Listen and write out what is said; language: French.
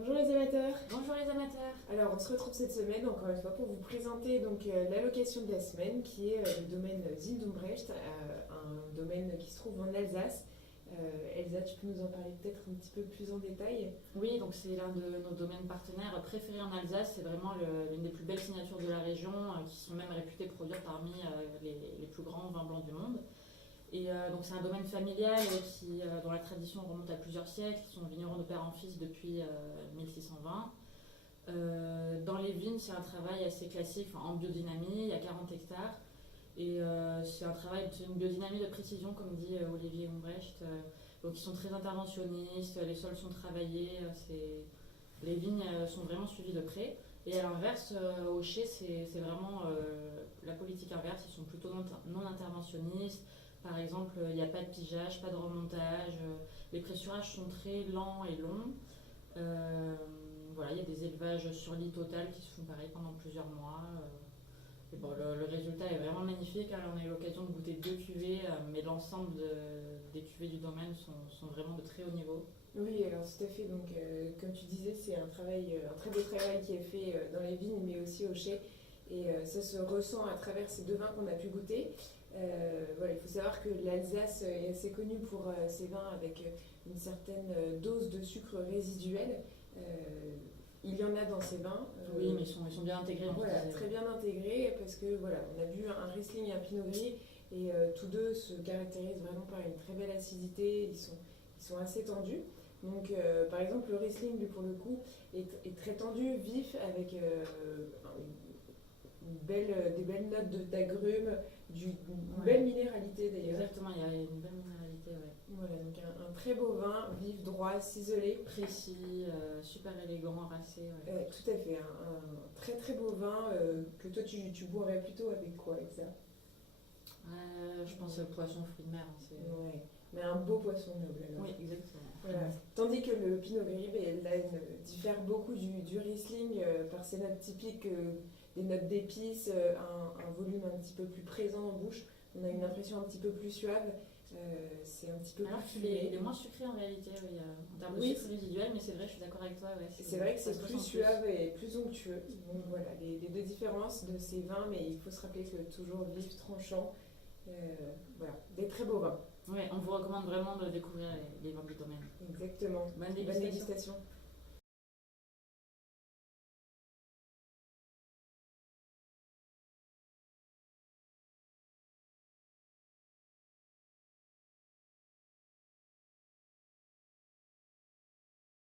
Bonjour les amateurs. Bonjour les amateurs. Alors on se retrouve cette semaine encore une fois pour vous présenter l'allocation de la semaine qui est le domaine Zildumbrecht, un domaine qui se trouve en Alsace. Elsa, tu peux nous en parler peut-être un petit peu plus en détail? Oui, donc c'est l'un de nos domaines partenaires préférés en Alsace. C'est vraiment l'une des plus belles signatures de la région, qui sont même réputées produire parmi les plus grands vins blancs du monde. Donc c'est un domaine familial dont la tradition remonte à plusieurs siècles. Ils sont vignerons de père en fils depuis 1620. Dans les vignes, c'est un travail assez classique, en biodynamie, il y a 40 hectares. C'est une biodynamie de précision, comme dit Olivier Humbrecht. Donc ils sont très interventionnistes, les sols sont travaillés, les vignes sont vraiment suivies de près. Et à l'inverse, au Chai, c'est vraiment la politique inverse, ils sont plutôt non interventionnistes. Par exemple, il n'y a pas de pigeage, pas de remontage, les pressurages sont très lents et longs. Voilà, il y a des élevages sur lit total qui se font pareil pendant plusieurs mois. Et bon, le résultat est vraiment magnifique. Alors, on a eu l'occasion de goûter deux cuvées, mais des cuvées du domaine sont vraiment de très haut niveau. Oui, alors tout à fait. Comme tu disais, c'est un très beau travail qui est fait dans les vignes, mais aussi au chai. Ça se ressent à travers ces deux vins qu'on a pu goûter. Voilà, il faut savoir que l'Alsace est assez connue pour ses vins avec une certaine dose de sucre résiduel. Euh, il y en a dans ces vins. Oui, mais ils sont bien intégrés. Voilà, très bien intégrés parce que voilà, on a bu un Riesling et un Pinot Gris et tous deux se caractérisent vraiment par une très belle acidité. Ils sont assez tendus. Par exemple, le Riesling, lui, pour le coup, est très tendu, vif, avec des belles notes d'agrumes, une belle minéralité d'ailleurs. Exactement, il y a une belle minéralité, ouais. Voilà, donc un très beau vin, vif, droit, ciselé. Précis, super élégant, racé. Ouais. Tout à fait, un très très beau vin que toi tu boirais plutôt avec quoi avec ça? Je pense poisson, fruits de mer. Ouais, mais un beau poisson noble alors. Oui, exactement. Voilà. Tandis que le Pinot Gris, diffère beaucoup du Riesling par ses notes typiques, des notes d'épices, un volume un petit peu plus présent en bouche. On a une impression un petit peu plus suave. C'est un petit peu Alors plus il fumé. est moins sucré en réalité, oui, en termes de Oui, sucre résiduel, mais c'est vrai, je suis d'accord avec toi. Ouais, c'est vrai que ça c'est se plus ressent suave et plus onctueux. Donc voilà, les deux différences de ces vins, mais il faut se rappeler que toujours vif, tranchant. Euh, voilà, des très beaux vins. Ouais, on vous recommande vraiment de découvrir les vins du domaine. Exactement. Bonne Bonne dégustation. dégustation.